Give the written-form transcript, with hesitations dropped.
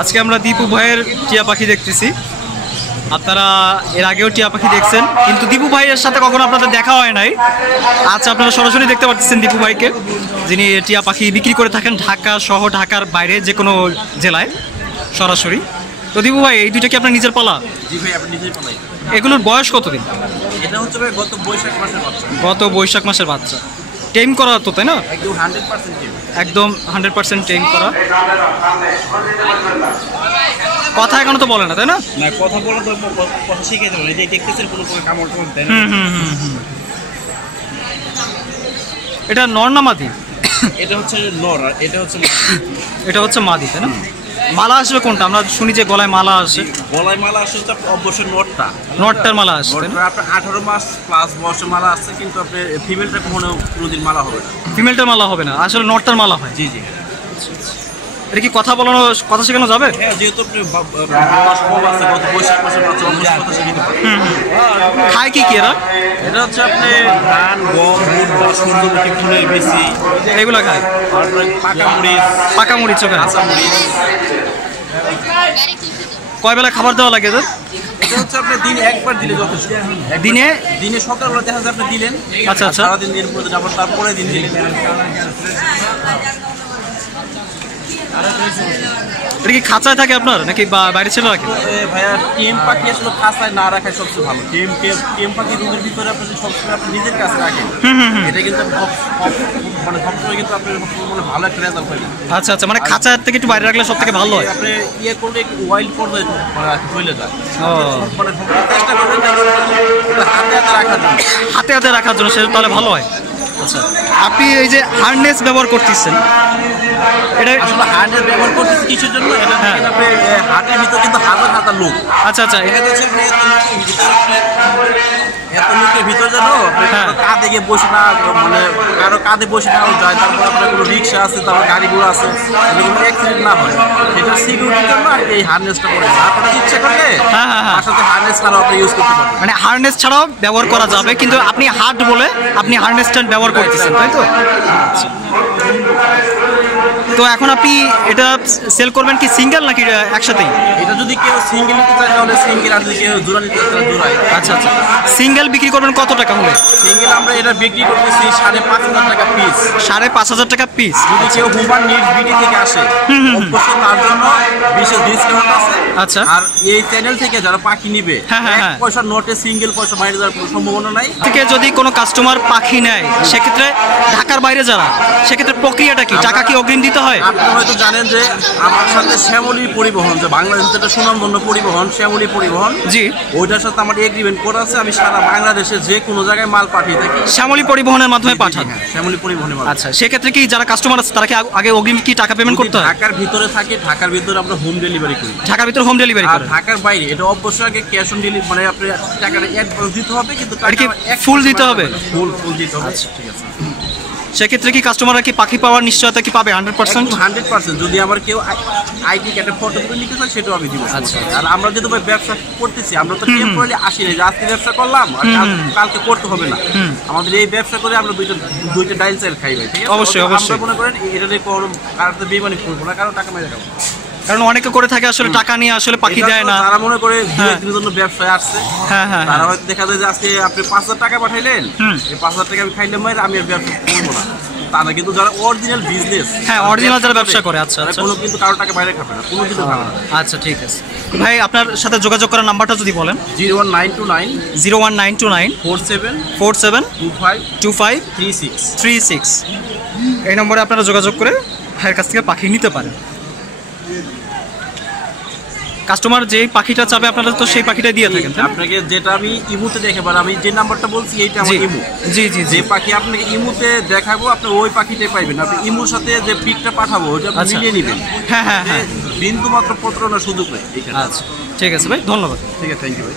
আজকে আমরা দীপু ভাইয়ের টিয়া পাখি দেখতেছি। আপনারা এর আগেও টিয়া পাখি দেখছেন, কিন্তু দীপু ভাইয়ের সাথে কখনো আপনাদের দেখা হয় নাই। আচ্ছা, আপনারা সরাসরি দেখতে পাচ্ছেন দীপু ভাইকে, যিনি টিয়া পাখি বিক্রি করে থাকেন ঢাকা সহ ঢাকার বাইরে যে কোনো জেলায় সরাসরি। তো দীপু ভাই, এই দুইটা কি আপনার নিজের পালা? জি ভাই, আপনি নিজেই পালাই। এগুলোর বয়স কতদিন? এটা হচ্ছে ভাই গত বৈশাখ মাসের বাচ্চা। গত বৈশাখ মাসের বাচ্চা। টেম করা তো, তাই না? একদম 100% টেম। একদম 100% টেম করা। কথা এখনো তো বলে না, তাই না? না, কথা বলা তো কথা শিখে যাবেন। এই যে দেখতেছেন কোনো কামড় টামড় দেয় না। এটা নর না মাদি? এটা হচ্ছে নর আর এটা হচ্ছে মাদি। এটা হচ্ছে মাদি, তাই না? মালা আসবে কোনটা? আমরা শুনি যে গলায় মালা আসে। গলায় মালা আসছে হচ্ছে অবশ্যই নরটা। নরটার মালা আসে, তাই না? আপনার 18 মাস প্লাস বয়সের মালা আসছে, কিন্তু আপনার ফিমেলটা কোনোদিন মালা হবে না। ফিমেলটার মালা হবে না, আসলে নরটার মালা হয়। জি জি। এটা কি কথা বলানো, কথা শেখানো যাবে? হ্যাঁ, যেহেতু আপনি বয়স কম আছে, গত বৈশাখ মাসের বাচ্চা, অবশ্যই কথা শিখতে পারেন। খায় কি কি এরা? এটা হচ্ছে আপনি ধান, গম, বুট বা সূর্যমুখী ফুলের বেশি এগুলো খায়। তারপরে পাকা মরিচ, পাকা মরিচ খায়। কাঁচা মরিচ। কয় বেলা খাবার দেওয়া লাগে এদের? এটা হচ্ছে আপনি দিনে একবার দিলে যথেষ্ট। দিনে সকালবেলা দেখা যায় আপনি দিলেন, আচ্ছা আচ্ছা, সারাদিন দিন পরে আবার তারপরে দিন দিলেন। এটা কি খাঁচায় থাকে আপনার নাকি বাইরে ছেড়ে রাখেন? ভাইয়া, টেম পাখি আসলে খাঁচায় না রাখাই সবচেয়ে ভালো। টেম পাখি রুমের ভিতরে আপনি সবসময় আপনি নিজের কাছে রাখেন, এটা কিন্তু মানে সবসময় কিন্তু আপনি মানে ভালো একটা রেজাল্ট পাবেন। আচ্ছা আচ্ছা, মানে খাঁচার থেকে একটু বাইরে রাখলে সব থেকে ভালো হয়। আপনি ইয়ে করলে একটু ওয়াইল্ড পর্যায়ে চলে যায়। ও, মানে চেষ্টা করবেন হাতে হাতে রাখার জন্য। হাতে হাতে রাখার জন্য, সেটা তাহলে ভালো হয়। আচ্ছা, আপনি এই যে হার্নেস ব্যবহার করতেছেন, এটা আসলে হার্নেস ব্যবহার করতেছি কিছুর জন্য, এটা দেখেন আপনি হাটের ভিতর কিন্তু হাজার হাজার লোক। আচ্ছা আচ্ছা, এটা হচ্ছে এত লোকের ভিতর যেন কাঁধে গিয়ে বসে না, মানে কারো কাঁধে বসে না যায়। তারপর আপনার কোনো রিক্সা আছে, তারপর গাড়িগুলো আছে, কোনো অ্যাক্সিডেন্ট না হয়, এটা সিকিউরিটির জন্য আর এই হার্নেসটা করে। আপনারা ইচ্ছা করলে তার সাথে হার্নেস ছাড়াও আপনি ইউজ করতে পারবেন। মানে হার্নেস ছাড়াও ব্যবহার করা যাবে, কিন্তু আপনি হাট বলে আপনি হার্নেসটা ব্যবহার করতেছেন, তাই তো? তো এখন আপনি এটা সেল করবেন কি সিঙ্গেল নাকি একসাথেই? এটা যদি কেউ সিঙ্গেল নিতে চায় তাহলে সিঙ্গেল, আর যদি কেউ জোড়া নিতে চায় জোড়াই। আচ্ছা আচ্ছা, সিঙ্গেল বিক্রি করবেন কত টাকা হলে? সিঙ্গেল আমরা এটা বিক্রি করতেছি 5,500 টাকা পিস। 5,500 টাকা পিস। যদি কেউ হুমান নিড বিডি থেকে আসে, অবশ্যই তার জন্য বিশেষ ডিসকাউন্ট আছে। আচ্ছা, আর এই চ্যানেল থেকে যারা পাখি নিবে, এক পয়সা নোটে সিঙ্গেল পয়সা বাইরে যাওয়ার কোনো সম্ভাবনা নাই। থেকে যদি কোনো কাস্টমার পাখি নেয়, সেক্ষেত্রে ঢাকার বাইরে যারা, সেক্ষেত্রে প্রক্রিয়াটা কি? টাকা কি অগ্রিম দিতে হয়? আপনি হয়তো জানেন যে আমার সাথে শ্যামলী পরিবহন, যে বাংলাদেশের একটা সুনামধন্য পরিবহন শ্যামলী পরিবহন, জি, ওইটার সাথে আমার এগ্রিমেন্ট করা আছে। আমি সারা বাংলাদেশে যে কোনো জায়গায় মাল পাঠিয়ে থাকি শ্যামলী পরিবহনের মাধ্যমে পাঠান? হ্যাঁ, শ্যামলী পরিবহনের মাধ্যমে। আচ্ছা, সেক্ষেত্রে কি যারা কাস্টমার আছে তারা কি আগে অগ্রিম কি টাকা পেমেন্ট করতে হয়? ঢাকার ভিতরে থাকে, ঢাকার ভিতরে আমরা হোম ডেলিভারি করি। ঢাকার ভিতরে হোম ডেলিভারি আর করেন? ঢাকার বাইরে এটা অবশ্যই আগে ক্যাশ অন ডেলিভারি, মানে আপনি টাকাটা অ্যাডভান্স দিতে হবে, কিন্তু টাকা ফুল দিতে হবে? ফুল দিতে হবে। ঠিক আছে, সেক্ষেত্রে কি কাস্টমাররা কি পাখি পাওয়ার নিশ্চয়তা কি পাবে 100%? 100%। যদি আমার কেউ আইডি কার্ডে ফটো তুলে নিতে চায় সেটাও আমি দিব। আচ্ছা, আর আমরা যেহেতু ব্যবসা করতেছি, আমরা তো টেম্পোরারি আসি না যে আজকে ব্যবসা করলাম আর কালকে করতে হবে না। আমাদের এই ব্যবসা করে আমরা দুইটা ডাইল চাইল খাই ভাই, ঠিক আছে? অবশ্যই অবশ্যই। আমরা মনে করেন এটা নিয়ে কোনো কারোর বেইমানি করবো না, কারো টাকা মেরে খাবো। কারণ অনেকে করে থাকে আসলে টাকা নিয়ে আসলে পাখি দেয় না। তারা মনে করে দিনের জন্য ব্যবসায় আসছে, তারা হয়তো দেখা যায় যে আজকে আপনি 5,000 টাকা পাঠাইলেন, এই 5,000 টাকা আমি খাইলাম, আমি আর ব্যবসা করবো না। তারা কিন্তু যারা অরিজিনাল বিজনেস, হ্যাঁ অরিজিনাল যারা ব্যবসা করে, আচ্ছা আচ্ছা, কোনো কিন্তু কারো টাকা বাইরে খাবে না, কোনো কিছু খাবে না। আচ্ছা ঠিক আছে ভাই, আপনার সাথে যোগাযোগ করার নাম্বারটা যদি বলেন। 01929 47 25 36। এই নম্বরে আপনারা যোগাযোগ করে ভাইয়ের কাছ থেকে পাখি নিতে পারেন। কাস্টমার যেই পাখিটা চাবে আপনারা তো সেই পাখিটা দিয়ে থাকেন। আপনাকে যেটা আমি ইমুতে দেখাবো, আমি যে নাম্বারটা বলছি এইটা আমার ইমু। জি জি, যে পাখি আপনাকে ইমুতে দেখাবো আপনি ওই পাখিটাই পাইবেন। আপনি ইমুর সাথে যে পিকটা পাঠাবো ওইটা আপনি মিলিয়ে নেবেন। হ্যাঁ হ্যাঁ হ্যাঁ, বিন্দু মাত্র প্রতারণার সুযোগ নেই এখানে। আচ্ছা ঠিক আছে ভাই, ধন্যবাদ। ঠিক আছে, থ্যাংক ইউ ভাই।